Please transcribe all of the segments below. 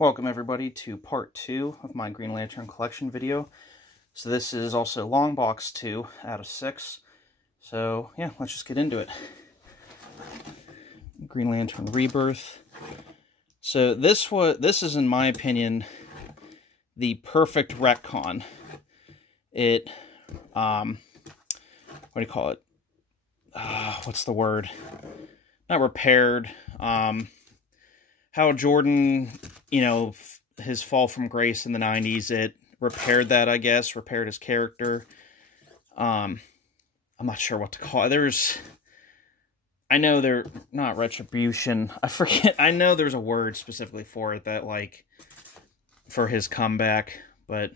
Welcome everybody to part 2 of my Green Lantern collection video. So this is also long box 2 out of 6. So yeah, let's just get into it. Green Lantern Rebirth. So this is, in my opinion, the perfect retcon. It what do you call it? What's the word? Not repaired. How Jordan, his fall from grace in the 90s, it repaired that, I guess, repaired his character. I'm not sure what to call it. I know they're not retribution. I forget. I know there's a word specifically for it that, for his comeback, but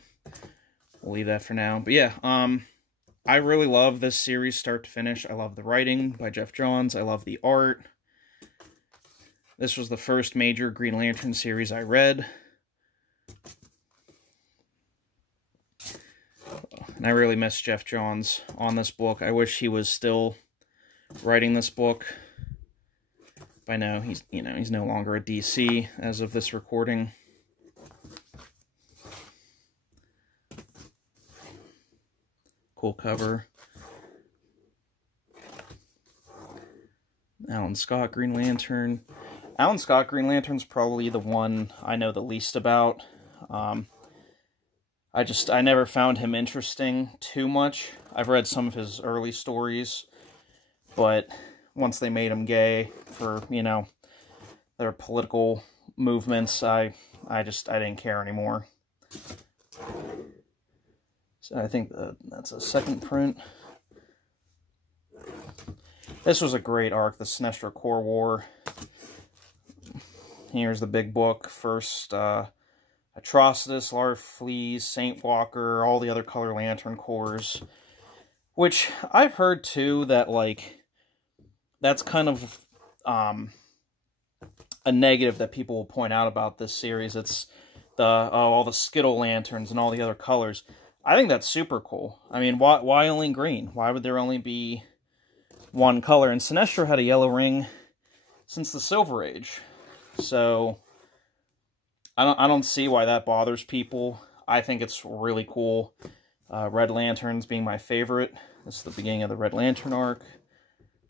we'll leave that for now. But yeah, I really love this series start to finish. I love the writing by Geoff. I love the art. This was the first major Green Lantern series I read. And I really miss Geoff Johns on this book. I wish he was still writing this book. But I know he's no longer at DC as of this recording. Cool cover. Alan Scott Green Lantern. Alan Scott Green Lantern's probably the one I know the least about. I never found him interesting too much. I've read some of his early stories, but once they made him gay for, their political movements, I didn't care anymore. So I think that's a second print. This was a great arc, the Sinestro Corps War. Here's the big book. First, Atrocitus, Larfleeze, Saint Walker, all the other Color Lantern Corps. Which, I've heard, too, that, that's kind of a negative that people will point out about this series. It's all the Skittle Lanterns and all the other colors. I think that's super cool. I mean, why only green? Why would there only be one color? And Sinestro had a yellow ring since the Silver Age. So, I don't see why that bothers people. I think it's really cool. Red Lanterns being my favorite. This is the beginning of the Red Lantern arc.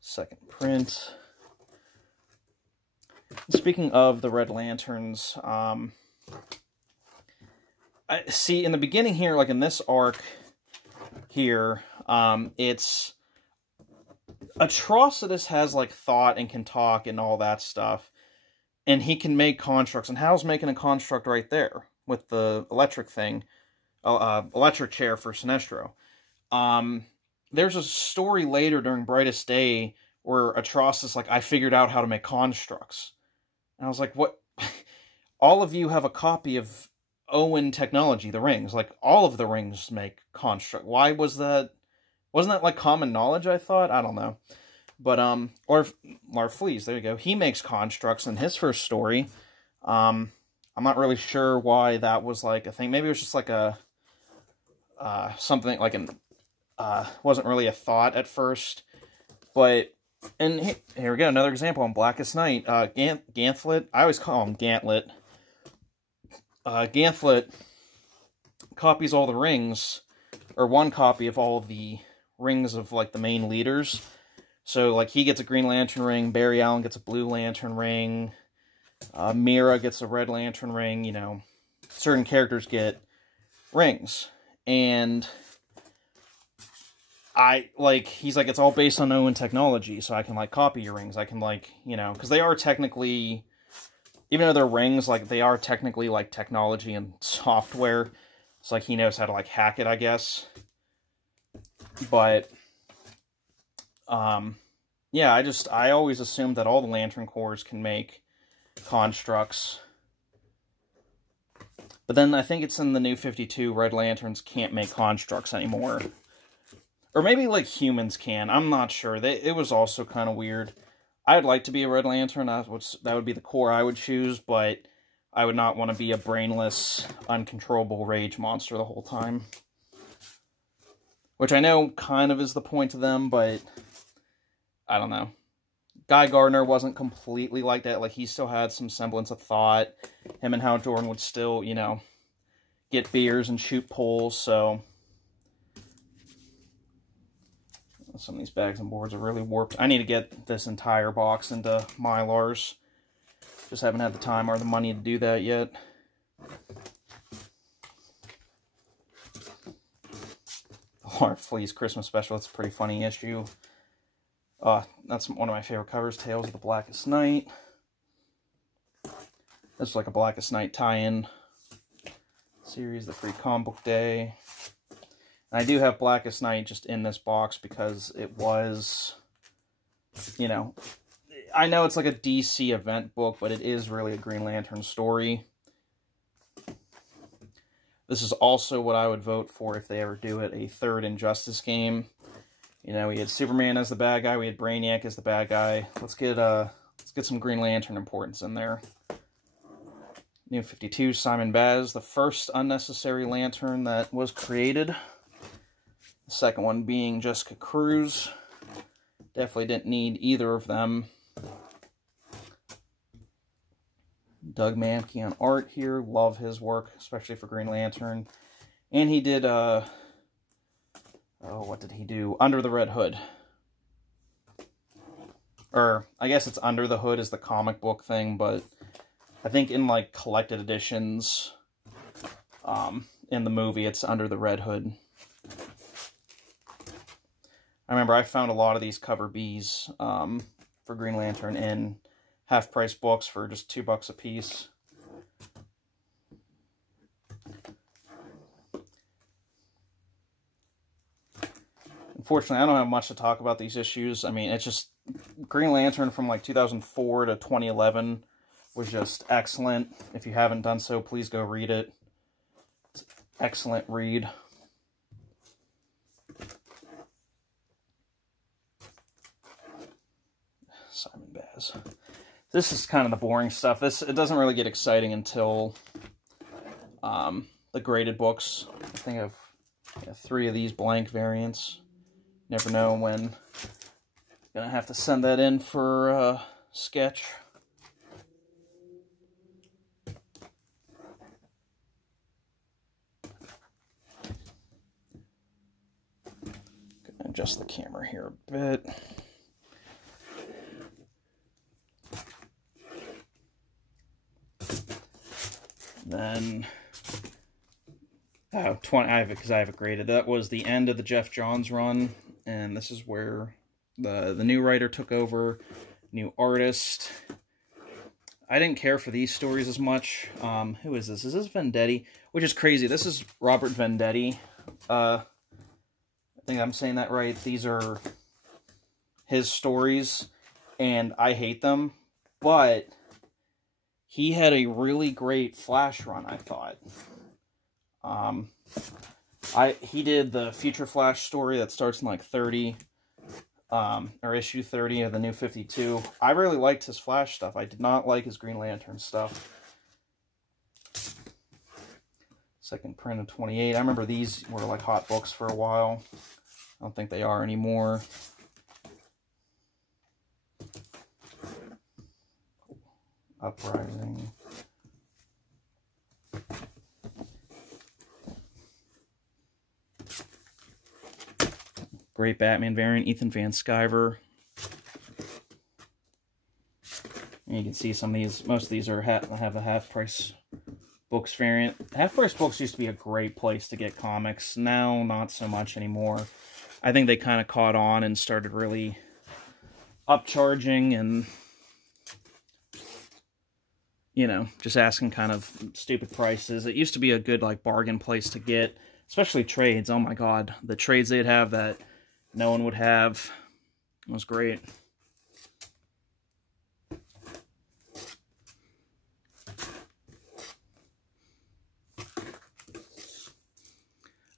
Second print. Speaking of the Red Lanterns, I see in the beginning here, in this arc here, it's Atrocitus has, thought and can talk and all that stuff. And he can make constructs. And Hal's making a construct right there with the electric thing. Electric chair for Sinestro. There's a story later during Brightest Day where Atrocitus, I figured out how to make constructs. And I was like, what? All of you have a copy of Owen technology, the rings. All of the rings make construct. Why was that? Wasn't that, common knowledge, I thought? I don't know. But, or Larfleeze, there you go. He makes constructs in his first story. I'm not really sure why that was, a thing. Maybe it was just, something, wasn't really a thought at first. But, and here we go, another example on Blackest Night. Gantlet, I always call him Gantlet. Gantlet copies all the rings, or one copy of all of the rings of, the main leaders. So, he gets a Green Lantern ring, Barry Allen gets a Blue Lantern ring, Mira gets a Red Lantern ring, certain characters get rings. And he's it's all based on Owen technology, so I can, copy your rings. I can, because they are technically, even though they're rings, they are technically, technology and software. It's he knows how to, hack it, I guess. But yeah, I always assumed that all the Lantern Corps can make constructs. But then I think it's in the New 52, Red Lanterns can't make constructs anymore. Or maybe, humans can. I'm not sure. It was also kind of weird. I'd like to be a Red Lantern. That would be the Corps I would choose, but I would not want to be a brainless, uncontrollable rage monster the whole time. Which I know kind of is the point to them, but I don't know. Guy Gardner wasn't completely like that. Like, he still had some semblance of thought. Him and Hal Jordan would still, you know, get beers and shoot poles, so... Some of these bags and boards are really warped. I need to get this entire box into Mylars. Just haven't had the time or the money to do that yet. Lord Flea's Christmas Special. It's a pretty funny issue. That's one of my favorite covers. Tales of the Blackest Night. This is like a Blackest Night tie-in series. The Free Comic Book Day. And I do have Blackest Night just in this box because it was, you know, I know it's like a DC event book, but it is really a Green Lantern story. This is also what I would vote for if they ever do it, a third Injustice game. You know, we had Superman as the bad guy, we had Brainiac as the bad guy. Let's get some Green Lantern importance in there. New 52, Simon Baz, the first unnecessary lantern that was created. The second one being Jessica Cruz. Definitely didn't need either of them. Doug Mahnke on art here. Love his work, especially for Green Lantern. And he did, oh, what did he do? Under the Red Hood. Or, I guess it's Under the Hood is the comic book thing, but I think in, like, collected editions, in the movie, it's Under the Red Hood. I remember I found a lot of these cover Bs for Green Lantern in half-price books for just $2 a piece. Unfortunately, I don't have much to talk about these issues. I mean, it's just Green Lantern from like 2004 to 2011 was just excellent. If you haven't done so, please go read it. It's an excellent read. Simon Baz. This is kind of the boring stuff. It doesn't really get exciting until the graded books. I think I have 3 of these blank variants. Never know when. Gonna have to send that in for sketch. Gonna adjust the camera here a bit. Then, because I have it graded. That was the end of the Geoff Johns run, and this is where the new writer took over, new artist. I didn't care for these stories as much. Who is this? Is this Vendetti? Which is crazy. This is Robert Vendetti. I think I'm saying that right. These are his stories, and I hate them, but he had a really great Flash run, I thought. He did the Future Flash story that starts in like 30, or issue 30 of the New 52. I really liked his Flash stuff. I did not like his Green Lantern stuff. Second print of 28. I remember these were like hot books for a while. I don't think they are anymore. Uprising. Great Batman variant, Ethan Van Sciver. And you can see some of these, most of these are have a half-price books variant. Half-price books used to be a great place to get comics. Now, not so much anymore. I think they kind of caught on and started really upcharging and, you know, just asking kind of stupid prices. It used to be a good, like, bargain place to get, especially trades. Oh my god, the trades they'd have that no one would have. It was great.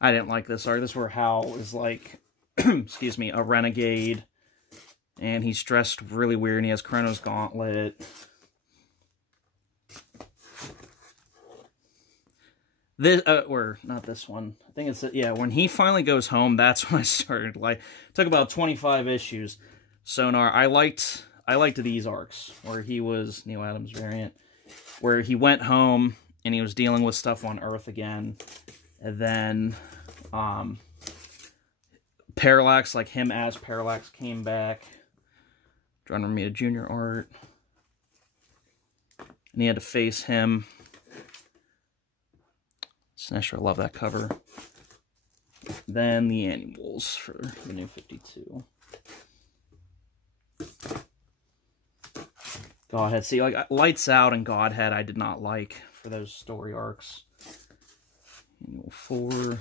I didn't like this art. This is where Hal is like, excuse me, a renegade. And he's dressed really weird, and he has Chronos Gauntlet. This, or not this one. I think it's, yeah, when he finally goes home, that's when I started, like, it took about 25 issues. Sonar, I liked I liked these arcs, where he was Neil Adams variant, where he went home and he was dealing with stuff on Earth again, and then Parallax, like him as Parallax, came back. John Romita Jr. art. And he had to face him. Sinestro, I love that cover. Then the annuals for the New 52. Godhead. See, like, Lights Out and Godhead I did not like for those story arcs. Annual 4.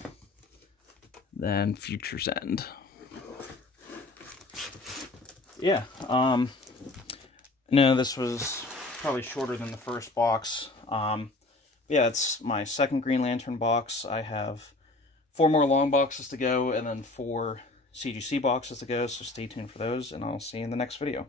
Then Future's End. Yeah, no, this was probably shorter than the first box. Yeah, it's my second Green Lantern box. I have 4 more long boxes to go, and then 4 CGC boxes to go, so stay tuned for those, and I'll see you in the next video.